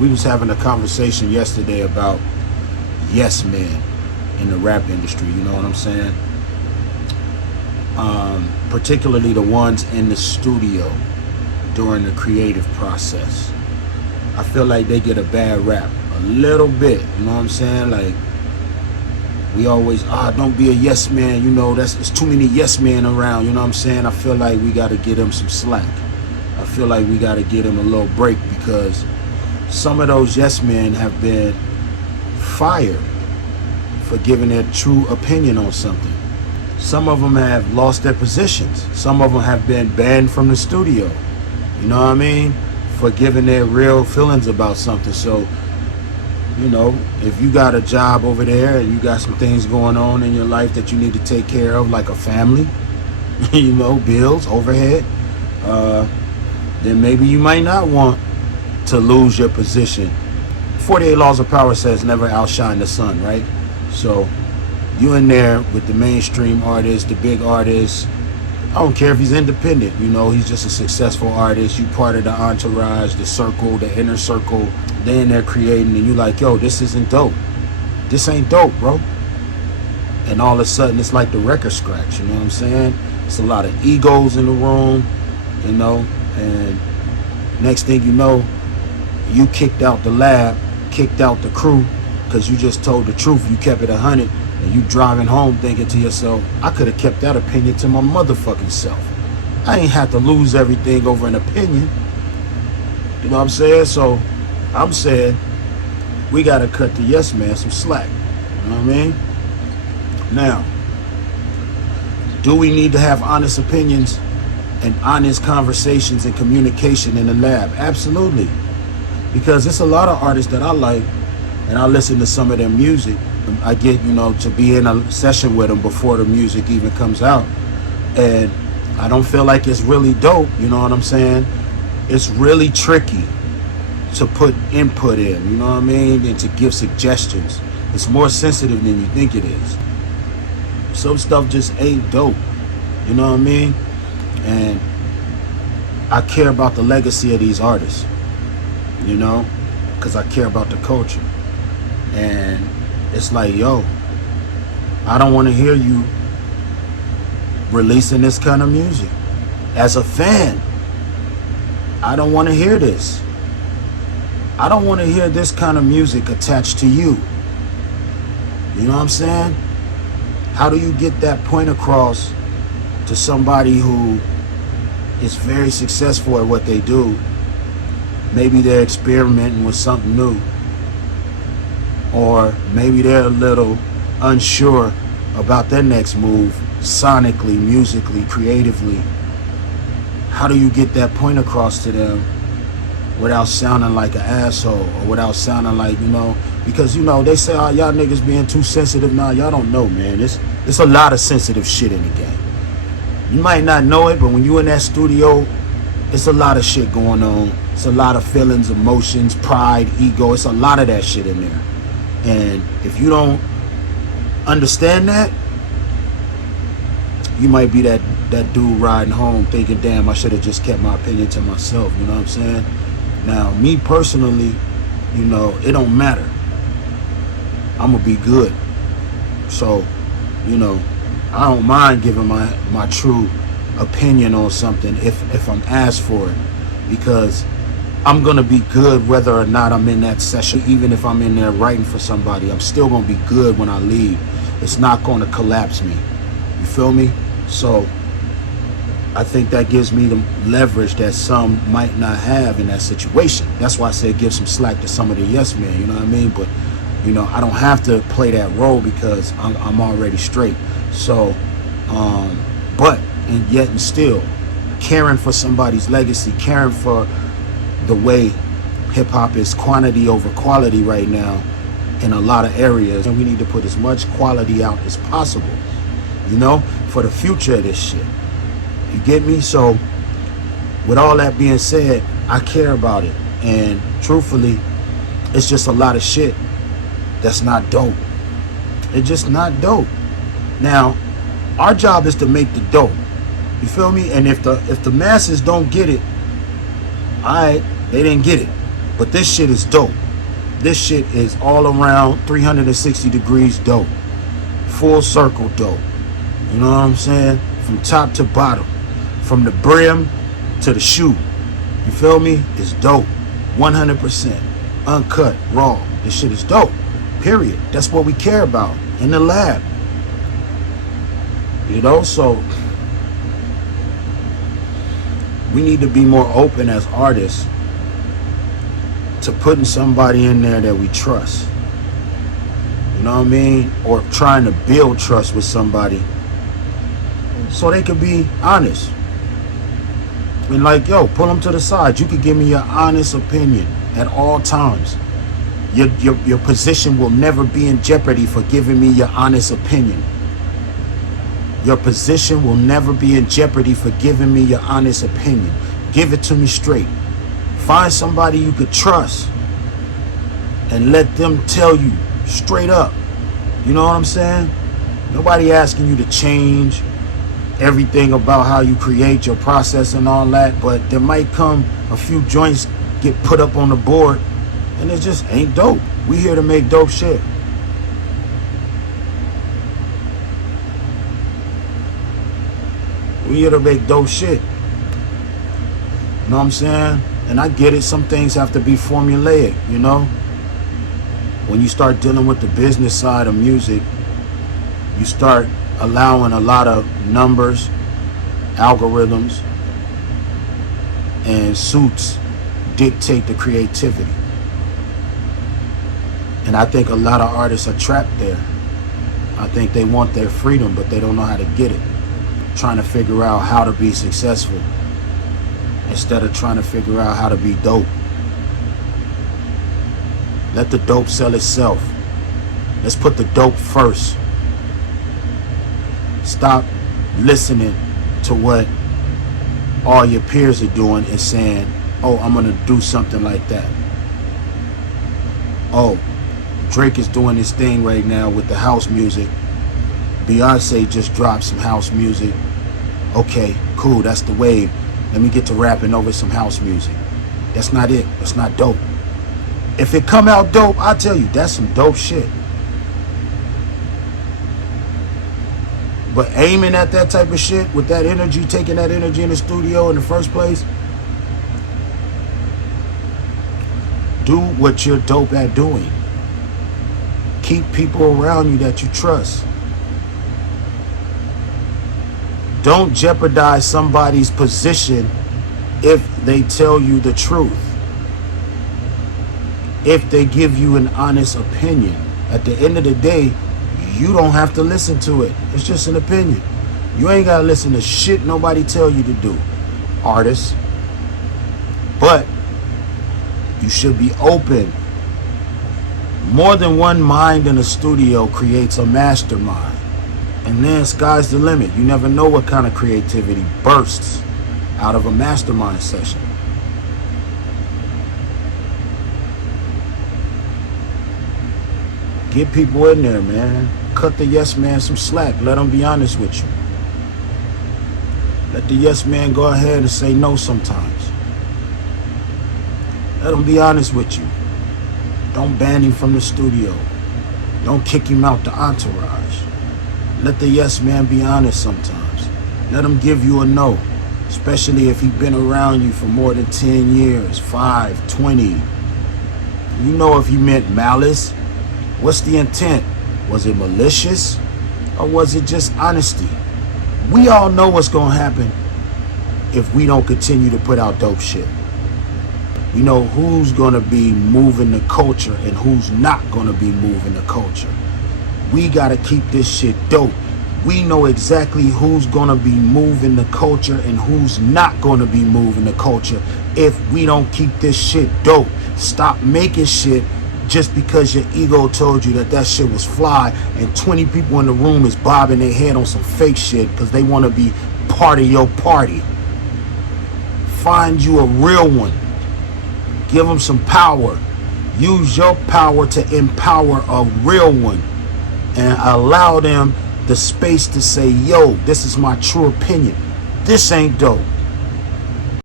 we was having a conversation yesterday about yes men in the rap industry, you know what I'm saying? Particularly the ones in the studio during the creative process. I feel like they get a bad rap a little bit, you know what I'm saying? Like, we always, don't be a yes man, you know, there's too many yes men around, you know what I'm saying? I feel like we got to get them some slack. I feel like we got to get them a little break, because some of those yes men have been fired for giving their true opinion on something. Some of them have lost their positions. Some of them have been banned from the studio, you know what I mean, for giving their real feelings about something. So, you know, if you got a job over there and you got some things going on in your life that you need to take care of, like a family, you know, bills, overhead, then maybe you might not want to lose your position. 48 Laws of Power says never outshine the sun, right? So you in there with the mainstream artists, the big artists. I don't care if he's independent, you know, he's just a successful artist. You part of the entourage, the circle, the inner circle. They in there creating, and you like, yo, this isn't dope. This ain't dope, bro. And all of a sudden, it's like the record scratch, you know what I'm saying? It's a lot of egos in the room, you know, and next thing you know, you kicked out the lab, kicked out the crew, because you just told the truth. You kept it 100, and you driving home thinking to yourself, I could have kept that opinion to my motherfucking self. I ain't have to lose everything over an opinion. You know what I'm saying? So I'm saying we got to cut the yes man some slack. You know what I mean? Now, do we need to have honest opinions and honest conversations and communication in the lab? Absolutely. Because it's a lot of artists that I like, and I listen to some of their music. I get, you know, to be in a session with them before the music even comes out, and I don't feel like it's really dope, you know what I'm saying? It's really tricky to put input in, you know what I mean, and to give suggestions. It's more sensitive than you think it is. Some stuff just ain't dope, you know what I mean? And I care about the legacy of these artists, you know, because I care about the culture. And it's like, yo, I don't want to hear you releasing this kind of music. As a fan, I don't want to hear this. I don't want to hear this kind of music attached to you. You know what I'm saying? How do you get that point across to somebody who is very successful at what they do? Maybe they're experimenting with something new, or maybe they're a little unsure about their next move, sonically, musically, creatively. How do you get that point across to them without sounding like an asshole, or without sounding like, you know, because, you know, they say, oh, y'all niggas being too sensitive. Now, y'all don't know, man. It's a lot of sensitive shit in the game. You might not know it, but when you in that studio, it's a lot of shit going on. It's a lot of feelings, emotions, pride, ego. It's a lot of that shit in there. And if you don't understand that, you might be that dude riding home thinking, damn, I should have just kept my opinion to myself. You know what I'm saying? Now, me personally, you know, it don't matter. I'm gonna be good. So, you know, I don't mind giving my true opinion on something if I'm asked for it, because I'm gonna be good whether or not I'm in that session. Even if I'm in there writing for somebody, I'm still gonna be good when I leave. It's not gonna collapse me. You feel me? So I think that gives me the leverage that some might not have in that situation. That's why I said give some slack to some of the yes men, you know what I mean? But, you know, I don't have to play that role because I'm already straight. So, but, and yet and still, caring for somebody's legacy, caring for the way hip-hop is quantity over quality right now in a lot of areas, and we need to put as much quality out as possible, you know, for the future of this shit. You get me? So with all that being said, I care about it, and truthfully, it's just a lot of shit that's not dope. It's just not dope. Now, our job is to make the dope. You feel me? And if the masses don't get it, alright, they didn't get it. But this shit is dope. This shit is all around 360 degrees dope. Full circle dope. You know what I'm saying? From top to bottom. From the brim to the shoe. You feel me? It's dope. 100%. Uncut. Raw. This shit is dope. Period. That's what we care about in the lab. You know, so we need to be more open as artists to putting somebody in there that we trust. You know what I mean? Or trying to build trust with somebody so they could be honest. And like, yo, pull them to the side. You could give me your honest opinion at all times. Your position will never be in jeopardy for giving me your honest opinion. Your position will never be in jeopardy for giving me your honest opinion. Give it to me straight. Find somebody you could trust and let them tell you straight up. You know what I'm saying? Nobody asking you to change everything about how you create your process and all that, but there might come a few joints get put up on the board and it just ain't dope. We here to make dope shit. We here to make dope shit. You know what I'm saying? And I get it, some things have to be formulaic, you know? When you start dealing with the business side of music, you start allowing a lot of numbers, algorithms, and suits dictate the creativity. And I think a lot of artists are trapped there. I think they want their freedom, but they don't know how to get it. Trying to figure out how to be successful instead of trying to figure out how to be dope. Let the dope sell itself. Let's put the dope first. Stop listening to what all your peers are doing and saying, oh, I'm gonna do something like that. Oh, Drake is doing this thing right now with the house music. Beyonce just dropped some house music. Okay, cool, that's the wave. Let me get to rapping over some house music. That's not it. That's not dope. If it come out dope, I tell you, that's some dope shit. But aiming at that type of shit with that energy, taking that energy in the studio in the first place, do what you're dope at doing. Keep people around you that you trust. Don't jeopardize somebody's position if they tell you the truth. If they give you an honest opinion. At the end of the day, you don't have to listen to it. It's just an opinion. You ain't gotta listen to shit nobody tell you to do, artists. But you should be open. More than one mind in a studio creates a mastermind. And then sky's the limit. You never know what kind of creativity bursts out of a mastermind session. Get people in there, man. Cut the yes man some slack. Let them be honest with you. Let the yes man go ahead and say no sometimes. Let him be honest with you. Don't ban him from the studio. Don't kick him out the entourage. Let the yes man be honest sometimes. Let him give you a no, especially if he's been around you for more than 10 years, 5, 20. You know if he meant malice. What's the intent? Was it malicious or was it just honesty? We all know what's gonna happen if we don't continue to put out dope shit. We know who's gonna be moving the culture and who's not gonna be moving the culture. We gotta keep this shit dope. We know exactly who's gonna be moving the culture and who's not gonna be moving the culture if we don't keep this shit dope. Stop making shit just because your ego told you that that shit was fly and 20 people in the room is bobbing their head on some fake shit because they want to be part of your party. Find you a real one. Give them some power. Use your power to empower a real one and allow them the space to say, yo, this is my true opinion. This ain't dope.